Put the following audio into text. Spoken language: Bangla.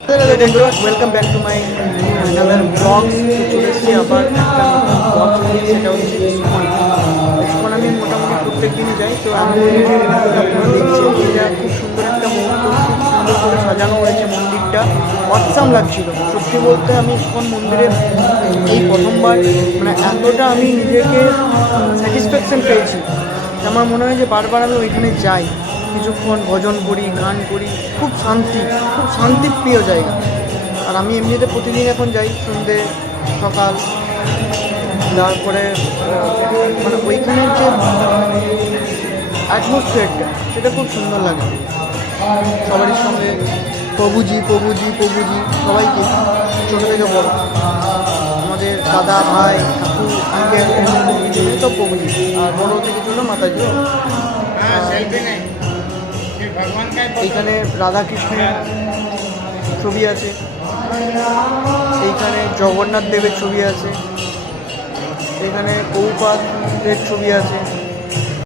Welcome back to my another blogs চলে আবার একটা ব্লগ সেটা হচ্ছে ইস্কন আমি মোটামুটি প্রত্যেক দিনই যাই, তো আমি দেখছেন, এটা খুব সুন্দর একটা মুহূর্ত, খুব সুন্দর করে সাজানো হয়েছে মন্দিরটা। অসাম লাগছিল। সত্যি বলতে আমি ইস্কন মন্দিরে এই প্রথমবার মানে এতটা আমি নিজেকে স্যাটিসফ্যাকশন পেয়েছি আমার মনে হয় যে বারবার আমি ওইখানে যাই। কিছুক্ষণ ভজন করি, গান করি, খুব শান্তি, খুব শান্তির প্রিয় জায়গা। আর আমি এমনিতে প্রতিদিন এখন যাই সন্ধ্যে সকাল, তারপরে মানে ওইখানের যে অ্যাটমসফিয়ারটা সেটা খুব সুন্দর লাগে। সবারই সঙ্গে প্রভুজি প্রভুজি প্রভুজি, সবাইকে, ছোটো থেকে বড়। আমাদের দাদা, ভাই, কাকু আঙ্কেল তো প্রভুজি, আর বড় থেকে ছোটো মাতাজি। এইখানে রাধাকৃষ্ণের ছবি আছে এইখানে জগন্নাথ দেবের ছবি আছে এখানে কৌপাতের ছবি আছে।